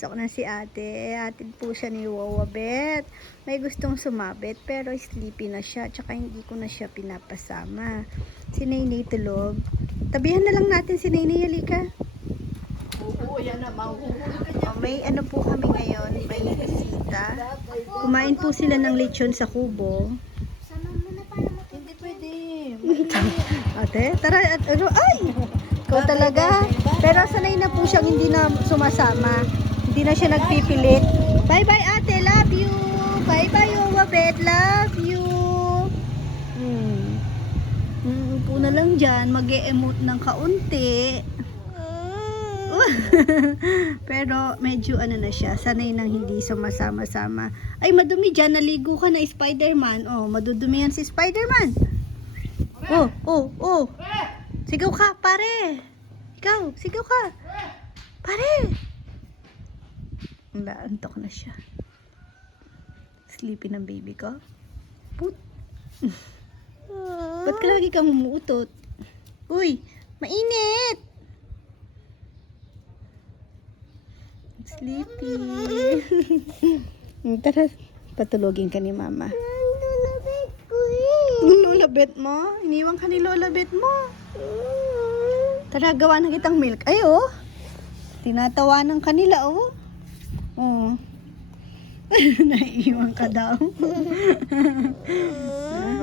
Pasok na si ate. Atid po siya ni Wawabet. May gustong sumabit pero sleepy na siya. Tsaka hindi ko na siya pinapasama. Si Nainay tulog. Tabihan na lang natin si Nainay. Halika. Oo, yan na. Oh, may ano po kami ngayon. May bisita. Kumain po sila ng lechon sa kubo. Hindi pwede. Ate, tara. At, ano, ay! Ikaw talaga. Pero sanay na po siyang hindi na sumasama. Hindi na siya nagpipilit. Bye-bye ate, love you. Bye-bye Wawabet, love you. Hmm. Hmm, upo na lang dyan. mag emote ng kaunti. Pero medyo ano na siya, sanay nang hindi sumasama-sama. Ay, madumi dyan, naligo ka na Spider-Man. Oh, madudumi yan si Spider-Man. Oh, oh, oh. Sigaw ka, pare. Ikaw, sigaw ka. Pare. Naantok na siya. Sleepy ng baby ko. Put. Ba't ka lagi kang umuutot? Uy, mainit. Sleepy. Tara, patulogin ka ni mama. Yung Lola Bet mo? Iniwan ka ni Lola Bet mo? Tara, gawa na kitang milk. Ay, oh. Tinatawanan kanila, oh. Oh. Naiiwan ka daw.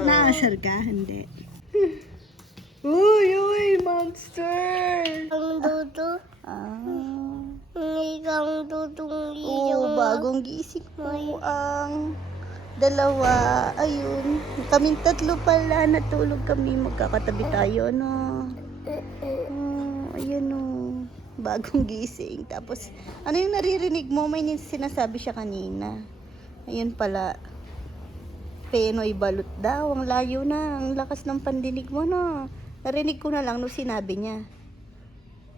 Naasar ka? Hindi. Uy, uy, monster! Ang dudu, Ah. ikaw dudong Oo, iyong bagong gising po ang dalawa. Ayun, kaming tatlo pala. Natulog kami. Magkakatabi tayo, no? Oh, ayun, no. Bagong gising. Tapos, ano yung naririnig mo? May sinasabi siya kanina. Ayun pala. Penoy balot daw. Ang layo na. Ang lakas ng pandinig mo, no? Narinig ko na lang no sinabi niya.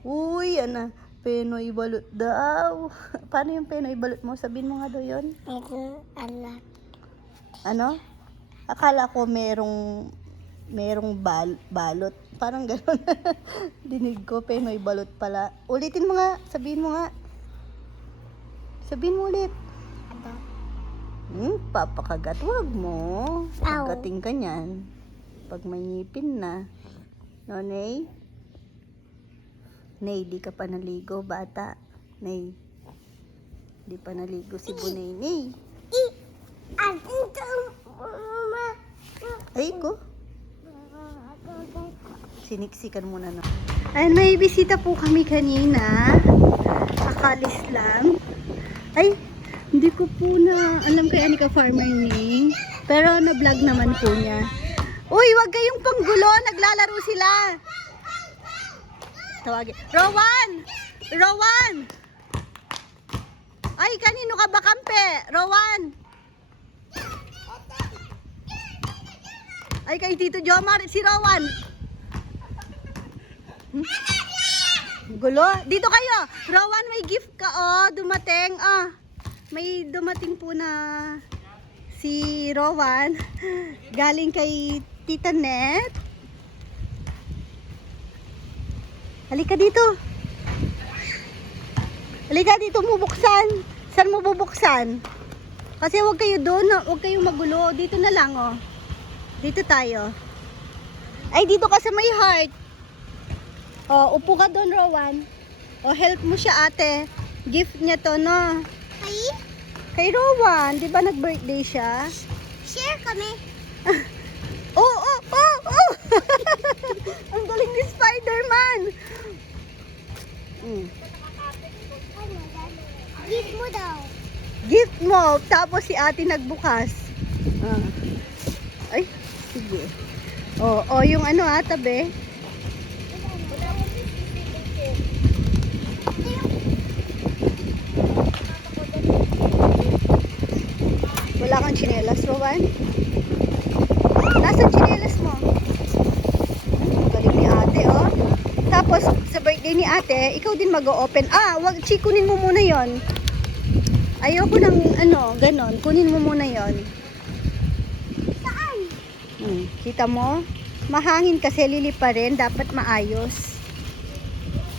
Uy, ano, Penoy balot daw. Paano yung Penoy balot mo? Sabihin mo nga daw yun. Ako, alat. Ano? Akala ko merong merong bal balot. Parang gano'n. Dinig ko, Penoy balot pala. Ulitin mo nga. Sabihin mo nga. Sabihin mo ulit. Ano? Hmm, papakagat. Huwag mo. Ow. Paggating ka niyan. Pag may ngipin na. No, Nay? Nay, di ka pa naligo, bata. Nay. Di pa naligo si Bunay. Nay. Ay ko. Siniksikan muna na. Ay, may bisita po kami kanina. Akalis lang. Ay, hindi ko po na alam kay Anika Farmer name. Pero na-vlog naman po niya. Uy, wag kayong panggulo. Naglalaro sila. Tawagin. Rowan! Rowan! Ay, kanino ka ba kampe? Rowan! Ay, kay Tito Jomar, si Rowan. Gulo. Dito kayo. Rowan, may gift ka, oh. Dumating, ah. May dumating po na si Rowan. Galing kay Tita Net. Halika dito. Halika dito mo buksan. Saan mo bubuksan? Kasi huwag kayo doon, huwag kayong magulo. Dito na lang, oh. Dito tayo. Ay, dito ka sa may heart. Oh, upo ka doon, Rowan. Oh, help mo siya, ate. Gift niya to, no? Ay, Kay Rowan, di ba nag-birthday siya? share kami. Oh, oh, oh, oh! Ang galing ni Spider-Man! Mm. Give mo daw. Gift mo, tapos si ate nagbukas. Ah. Ay, sige. Oh, oh, yung ano ah, tabi. Wala kang chinelas, Rowan? Nasaan chinelas mo? Galing ni ate, oh. Tapos, sa birthday ni ate, ikaw din mag-open. Ah, wag, chi, kunin mo muna yon. Ayoko ng, ano, ganon. Kunin mo muna yon. Saan? Hmm, kita mo? Mahangin kasi lili pa rin. Dapat maayos.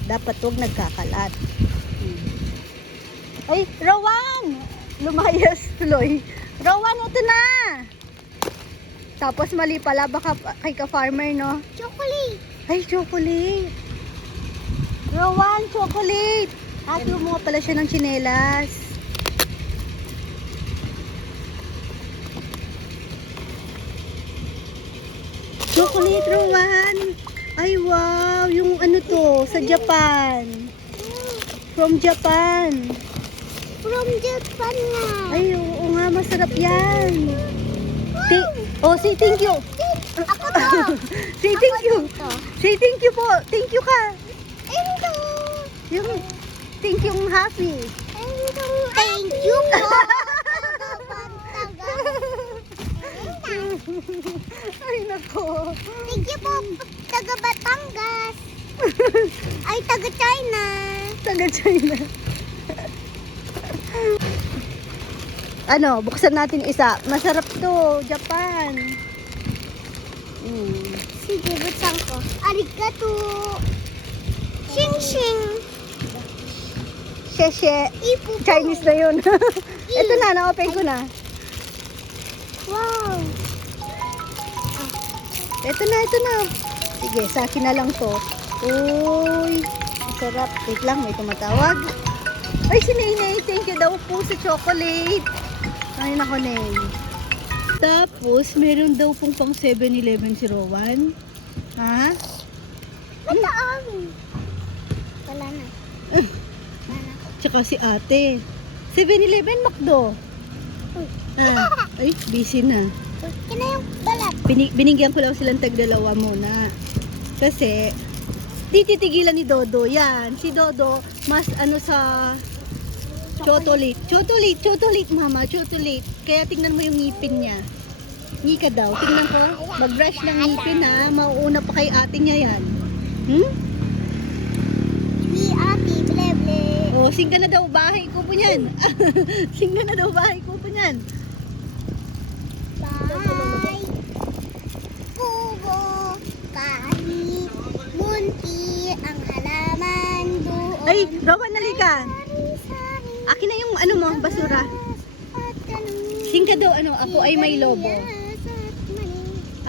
Dapat huwag nagkakalat. Hmm. Ay, Rowan! Lumayas tuloy. Rowan, ito na! Tapos mali pala, baka kay ka-farmer, no? Chocolate. Ay, chocolate! Rowan, chocolate! Ate, mo pala siya ng tsinelas. Chocolate, Rowan! Ay, wow! Yung ano to, sa Japan. From Japan. From Japan na. Ay, oo nga, masarap yan. Ti- oh, say thank you. Ako to. Say thank you. Ito. Say thank you po. Thank you ka. Ito. Yung thank you happy. Ito. Thank you po. Ay, nako. Thank you po, taga Batangas. Ay, taga China. Taga China. Ano, buksan natin isa. Masarap to, Japan. Mm. Sige, butang ko. Arigato. Shing shing. Sheshe. Ipu. Chinese na yun. Ito na, na-open ko na. Wow. Ito na, ito na. Sige, sa akin na lang to. Uy, masarap. Wait lang, may tumatawag. Ay, si Nene, thank you daw po sa chocolate. Ay, nako, Nene. Tapos, meron daw pong pang 7-Eleven si Rowan. Ha? Mataan. Wala na. Wala na. Tsaka si ate. 7-Eleven, Macdo. Ah, ay, busy na. Kina yung balat. Bini- binigyan ko lang silang tagdalawa muna. Kasi, di titigilan ni Dodo. Yan, si Dodo, mas ano sa chocolate. Chocolate, chocolate mama, chocolate. Kaya tingnan mo yung ngipin niya. Ngika daw. Tingnan ko. Mag-brush ng ngipin ha. Mauuna pa kay ate niya yan. Hmm? Si ate, ble ble. O, singga na daw bahay ko po niyan. singga na daw bahay ko po niyan. Bye. Kubo. Kahit munti ang halaman doon. Ay, Rowan, nalika. Sari-sari. Akin na yung ano mo, basura. Ganun. Singka daw ano, ako ay may lobo.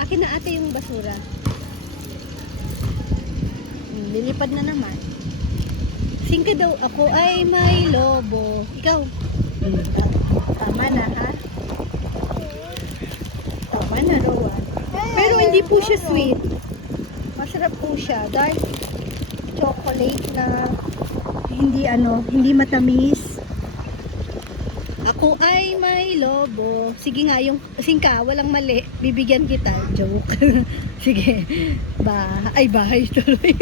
Akin na ate yung basura. Hmm, lilipad na naman. Singka daw, ako ay may lobo. Ikaw? Hmm, ta- tama na ha? Tama na, Rowan. Pero hindi po siya sweet. Masarap po siya. Dark chocolate na hindi ano, hindi matamis. Ako ay may lobo. Sige nga, yung singka, walang mali. Bibigyan kita. Joke. Sige. Ba ay, bahay tuloy.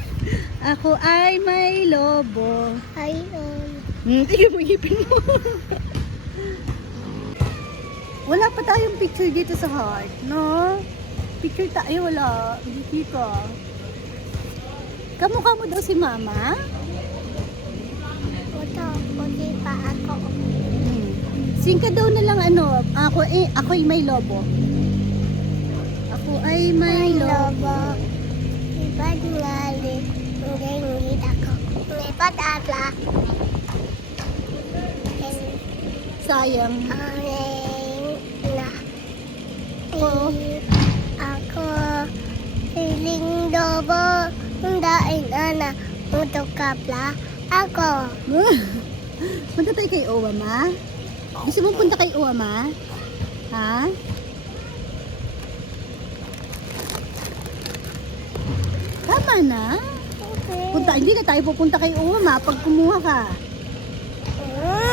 Ako ay may lobo. Ayun. Hmm, tingnan mo, ngipin mo. wala pa tayong picture dito sa heart, no? Picture tayo, wala. Hindi ka. Kamukha mo daw si mama? Ito, hindi pa ako. Hmm. Singka daw na lang ano, ako eh, ako ay may lobo. Ako ay may lobo. Ibad ngali. Hindi ngit ako. Ibad atla. Sayang. Na. Oo. Ako. Siling dobo. Daing ana. Untuk kapla. Ako. Punta tayo kay Owa, ma? Gusto mo punta kay Owa, ma? Ha? Tama na. Okay. Punta, hindi na tayo pupunta kay Owa, ma, pag kumuha ka.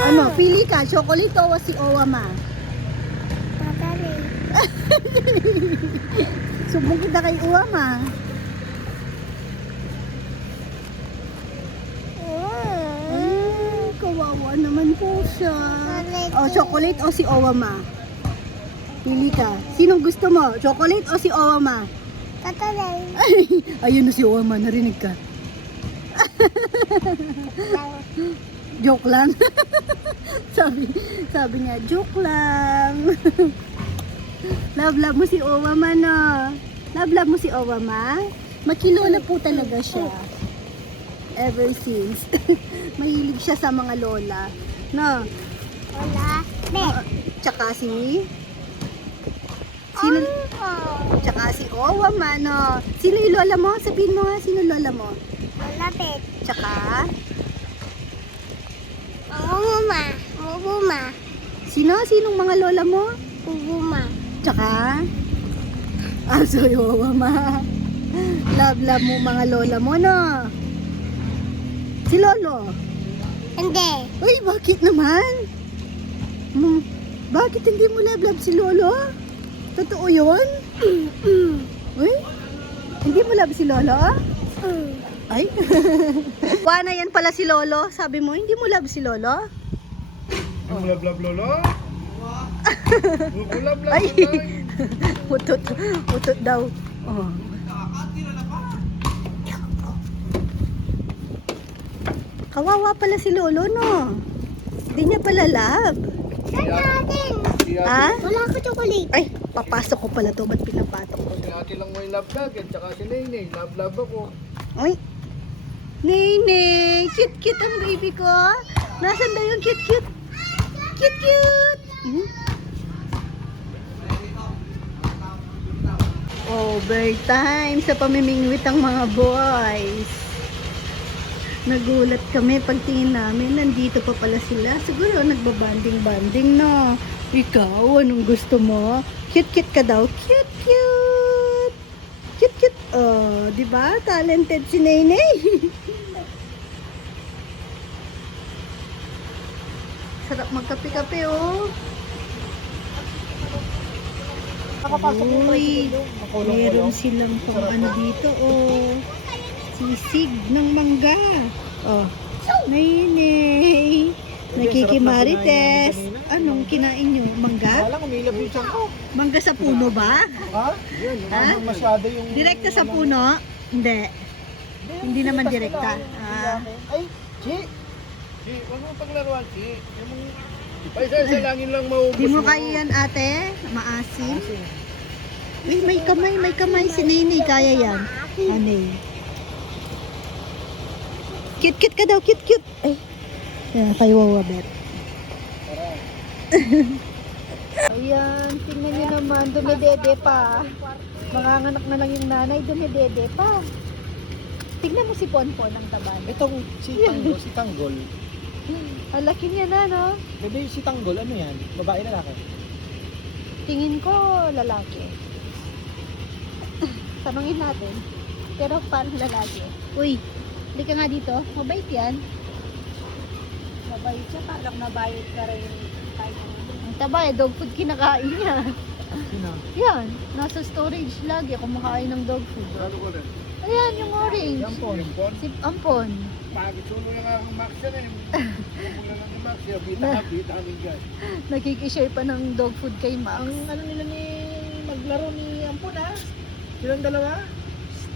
Ano, pili ka, chocolate o si Owa, ma. Madali. Sumbong kita kay Owa, ma. Ay, kawawa naman po siya. O, chocolate o si Owa, ma? Pili ka. Sinong gusto mo? Chocolate o si Owa, ma? Tatali. Ay, ayun na si Owa, ma. Narinig ka. Joke lang. sabi, sabi niya, joke lang. love, love mo si Owa, ma, no? Love, love mo si Owa, ma? Makilo na po talaga siya. ever since. Mahilig siya sa mga lola. No? Wala. Be. Tsaka si... Sino? Oh. Tsaka si Owa man, no? Sino yung lola mo? Sabihin mo nga, sino lola mo? Wala, be. Tsaka, Mumuma. Mumuma. sino? Sinong mga lola mo? Mumuma. Tsaka, aso yung Owa ma. Love, love mo mga lola mo, no? Si Lolo. Hindi. Uy, bakit naman? Hmm, bakit hindi mo love, love si Lolo? Totoo yun? Uy, hindi mo love si Lolo? Ay. Wana yan pala si Lolo. Sabi mo, hindi mo love si Lolo? Yung love love lolo? Love love Ay. Utot. Utot daw. Oh. Kawawa pala si Lolo, no? Hindi niya pala love. Saan natin? Ha? Wala ko chocolate. Ay, papasok ko pala to. Ba't pinapatok ko to? ate lang mo yung love love at saka si Nene. Love love ako. Ay. Nene, cute-cute ang baby ko. Nasaan daw yung cute-cute? Cute-cute! Hmm? Overtime sa pamimingwit ang mga boys. Nagulat kami pagtingin namin, nandito pa pala sila. Siguro nagbabanding-banding no. Ikaw, anong gusto mo? Cute-cute ka daw. Cute-cute! Cute-cute. Oh, di ba? Talented si Nene. Sarap magkape-kape, oh. Uy, meron silang pang ano dito, oh. Sisig ng mangga. Oh, Nene. Nakikimarites. Anong kinain nyo? Mangga? Wala, umilab yung siyang ko. Mangga sa puno ba? Ha? Yun, Ha? ha? masyado yung... Direkta sa puno? Hindi. Hindi naman direkta. Ah. Ay, Chi! Chi, huwag mo paglaruan, Chi. Yung mga... Paisa-isa langin lang maubos Di mo kaya yan ate? Maasim? Uy, may kamay, may kamay. Si Nene, kaya yan. Ano Cute, cute ka daw, cute, cute. Ay, yan, kay Wawa Bet. Ayan, tingnan nyo naman, dumidede pa. Manganganak na lang yung nanay, dumidede pa. Tingnan mo si Ponpon ang taba niya. Itong si Tanggol, si Tanggol. Ang laki niya na, no? Bebe, si Tanggol, ano yan? Babae na lalaki? Tingin ko lalaki. Tanungin natin. Pero paano lalaki? Uy, hindi ka nga dito. Mabait yan. Mabait siya, parang mabayad ka rin. Ang taba eh, dog food kinakain niya. Sino? Yan, nasa storage lagi. Kumakain ng dog food. Ano ko rin? Ayan, yung orange. Yan po. Yung pon. Si Ampon. Pagkisulo yung aking Max yan eh. Kung lang ang Max, yung bita ka, bita kami dyan. Nakikishare pa ng dog food kay Max. Ang ano nila ni maglaro ni Ampon ha? Silang dalawa?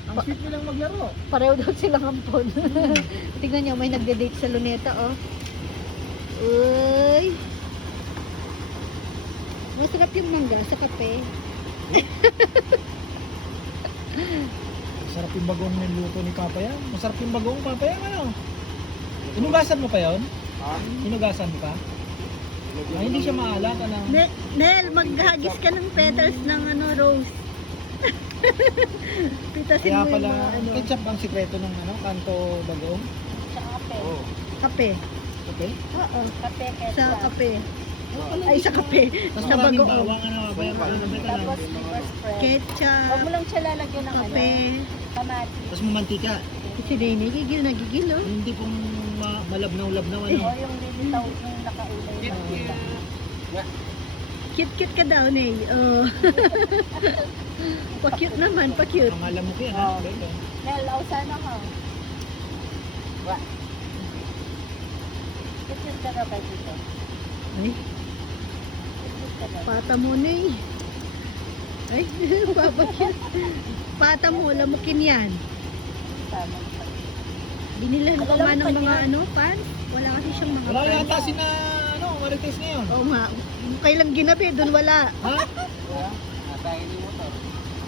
Ang Pa- sweet nilang maglaro. Pareho daw silang Ampon. Tingnan niyo, may nagde-date sa Luneta, oh. Uy. Masarap yung mangga sa kape. Masarap yung bagong niluto ni Papa yan. Masarap yung bagong Papa yan, ano? Inugasan mo pa yon? Inugasan mo pa? Ah, hindi siya maalak, ano? Ne- Nel, maghagis ka ng petals ng ano, rose. Pitasin Kaya mo pala, yung mga ano, ketchup ang sikreto ng ano, kanto bagong. Tsaka kape. Oo. kape. Okay? Oo, Kape, ketchup. sa kape. Ay, sa kape. Tapos Sa maraming bagoong. bawang, ano, bayan, ano, Tapos liver spread. Huwag Ketchup, mo lang siya lalagyan ng kape. ano, kamati. Tapos mamantika. Si Nene, gigil na gigil, oh. Hindi pong ma- malabnaw-labnaw, O ano? yung lilitaw yung nakaulay na ulam. Cute-cute ka daw, Ney. Oh. pa-cute naman, pa-cute. Ang alam mo ko yan, ha? Bebe. Nel, ausana ka. Wa. Kisit ka ba dito? Ay, pata mo, Ney. Ay, pa-cute. Pata mo, lamukin yan. Tama. Binilan ko Alam man ng pa mga ano, fans. Wala kasi siyang mga Wala yata si na, ano, Marites ngayon. Oo nga, kailang ginabi, doon wala. Ha?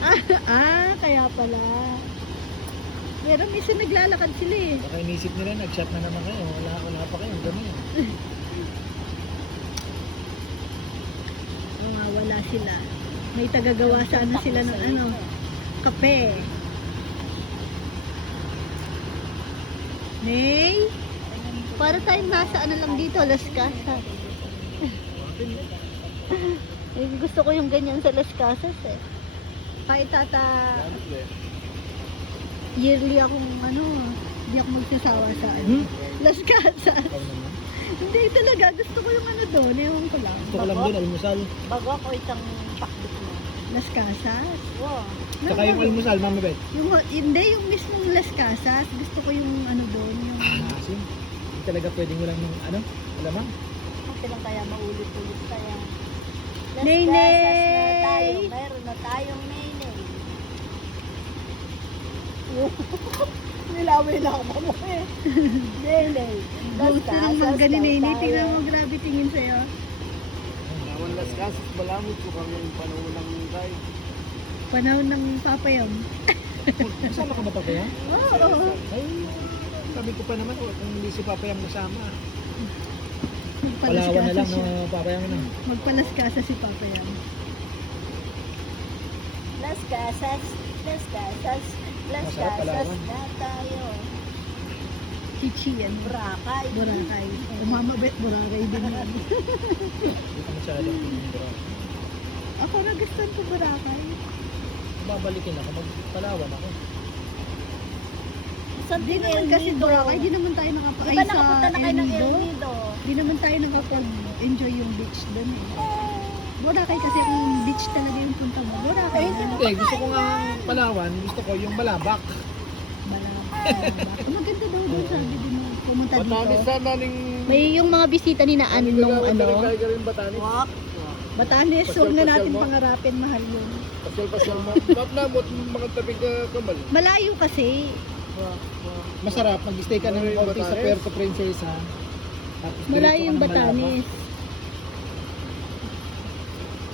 Ah, ah, kaya pala. Pero minsan naglalakad sila eh. Baka inisip nila, nag-chat na naman kayo. Wala, wala pa kayo. Ganun. Oo nga, wala sila. May tagagawa sana sila ng ano, kape. May, para tayong nasa ano lang dito, Las Casas. eh, gusto ko yung ganyan sa Las Casas eh. Kahit tata, yearly akong ano, hindi ako magsasawa sa ano, Hmm? Las Casas. Hindi talaga, gusto ko yung ano doon, ewan ko lang. Gusto ko lang doon, almusal. Bago ako isang pakbit mo. Las Casas. Wow. Saka yung almusal, Mama Bet. Yung, hindi, yung mismong Las Casas. Gusto ko yung ano doon, yung... Asim. Hindi talaga pwedeng walang ano, alamang. Okay lang kaya maulit-ulit kaya. Las Nene! Casas na tayo. Meron na tayong nene. Nilaway na ako mo eh. Nene. Las Gusto ng Casas eh. Hindi, tayo. tingnan mo, grabe tingin sa'yo. Nawan las kasas, balamot ko kami yung panahon ng tayo. Panahon ng papayam. Kasama ka ba papaya? Oo, oo. Ay, sabi ko pa naman, oh, kung hindi si papayang masama. Palawan na lang siya. no, papayang na. Magpalas Casas si papayam. Las Casas. Las Casas. Las Masarap Casas Palawan. na tayo. Chichi yan. Boracay. Boracay. Umamabit, Boracay din yan. Hindi bro. Ako nagustuhan ko Boracay. Babalikin ako, magpalawan ako. Saan Hindi din naman El kasi Nido? Boracay, di naman tayo. Di ay, ba sa nakapunta na kayo El ng El Nido. Nido? Di naman tayo nakapag-enjoy yung beach doon eh. Boracay kasi kung beach talaga yung punta mo. Boracay. Eh, na. Hindi, gusto ko nga palawan, gusto ko yung balabak. Balabak. Ang maganda daw doon sabi din mo pumunta Batanis dito. sana ning... May yung mga bisita ni Naan nung ano, Kaya ka rin Batanis. Wak. Batanes, huwag na natin pangarapin mahal yun. Pasyal-pasyal mo. Map na mo, mga tabing ka kamal. Malayo kasi. Masarap, mag-stay ka ng konti sa. Puerto Princesa. Tapos Malayo yung. Batanes.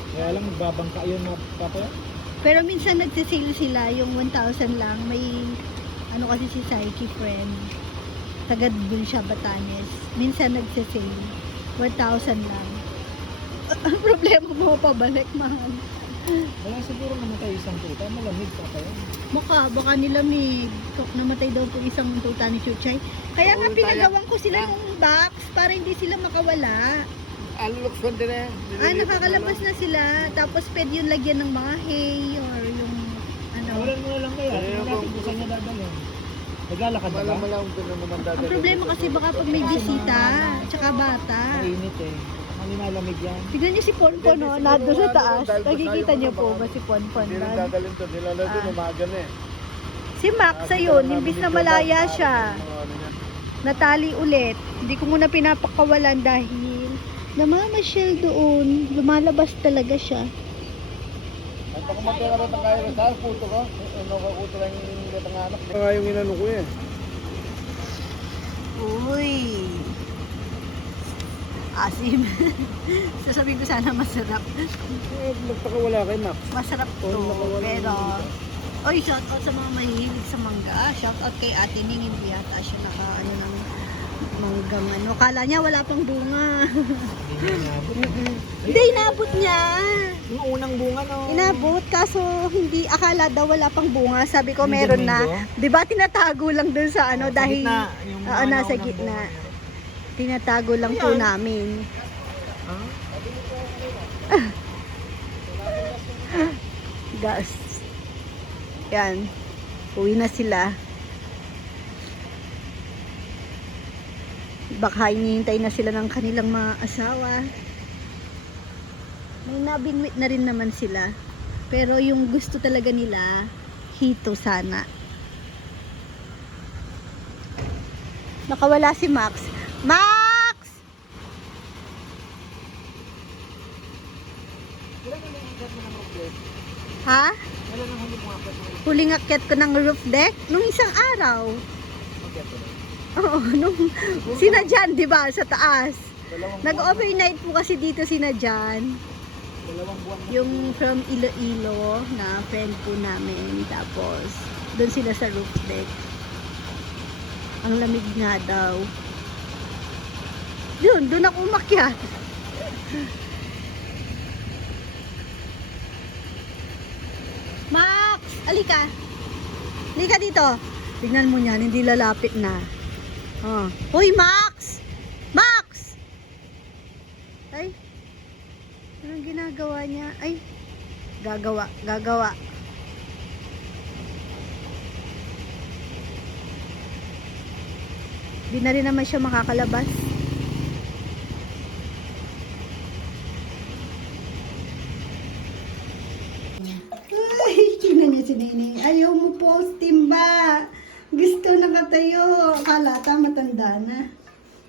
Kaya lang, magbabangka yun mga papaya. Pero minsan nagsisale sila yung 1,000 lang. May ano kasi si Psyche friend. Tagad dun siya Batanes. Minsan nagsisale. 1,000 lang. Ang problema mo pabalik mahal. Wala siguro namatay isang tuta, malamig papaya. Baka, baka nilamig. Namatay daw po isang tuta ni Chuchay. Kaya nga pinagawan ko sila Ah. Box para hindi sila makawala. Alulok ko din eh. Ah, nakakalabas na sila. Tapos pwede yung lagyan ng mga hay or yung ano. Walan mo na lang kaya, Kaya natin kung- saan niya dadalhin. Naglalakad na ba? Malam-malam ko na naman Ang dadalhin. problema kasi baka pag may bisita, tsaka bata. Mainit eh. Ang nilalamig yan. Tignan niyo si Ponpon, no? Nado sa taas. Nakikita niyo po ba si Ponpon? Hindi rin dadalhin to. Nilalagay Ah. umaga na eh. Si Max ayun, imbis na malaya siya. Natali ulit. Hindi ko muna pinapakawalan dahil namamasyal doon. Lumalabas talaga siya. At baka matira rin ang kaya sa puto ka. Ano ka puto lang yung anak. Kaya yung inano ko eh. Uy! Asim. Sasabihin ko sana masarap. Eh, magpakawala kay Max. Masarap to. Oo, nakawala Pero, oy, shout out sa mga mahihilig sa mangga. Shout out kay Ate Ning, hindi yata siya naka, ano, ng manggang ano. Kala niya wala pang bunga. Hindi inabot. Niya. Yung unang bunga no. Inabot, kaso hindi, akala daw wala pang bunga. Sabi ko, meron Domingo? na. Di ba tinatago lang dun sa ano, Sa dahil gitna, yung Oo, mga nasa naunang gitna. bunga. tinatago lang po Ayan. namin. Ah? Gas. Yan. Uwi na sila. Baka hinihintay na sila ng kanilang mga asawa. May nabingwit na rin naman sila. Pero yung gusto talaga nila, hito sana. Nakawala si Max. Max! Kailan na yung mo ng roof deck? Ha? Huling akyat ko ng roof deck nung isang araw. Oo, nung sina Jan, di ba, sa taas. Nag-overnight po kasi dito sina Jan. Dalawang buwan na. Yung from Iloilo na friend po namin. Tapos, doon sila sa roof deck. Ang lamig nga daw. Yun, doon ako umakyat. Max! Alika! Alika dito. Tignan mo niyan, hindi lalapit na. Oh. Hoy, Max! Max! Ay. Anong ginagawa niya? Ay. Gagawa, gagawa. Di na rin naman siya makakalabas. Ay, tingnan niya si Nene. Ayaw mo po, timba. Gusto nakatayo. Akala ta matanda na.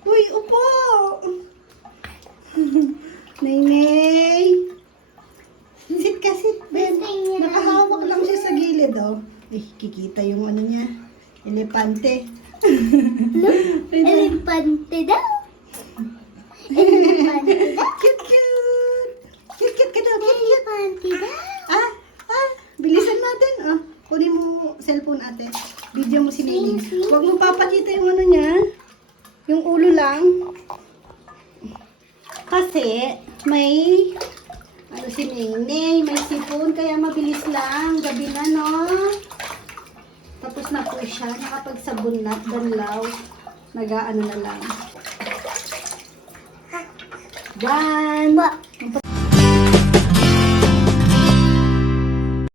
Uy, upo! Nene! Sit ka, sit, Ben. Nakahawak lang siya sa gilid, oh. Eh, kikita yung ano niya. Elepante. Elefante daw. Elefante daw. Cute, cute! Cute, cute ka daw. Ah, ah, bilisan natin. Ah, kunin mo cellphone ate. Video mo si Nene. Huwag mo papakita yung ano niya. Yung ulo lang. Kasi, may, ano si Nene, may sipon, kaya mabilis lang. Gabi na, no? Tapos na po siya, nakapagsabon na, danlaw. Nag-ano na lang. One.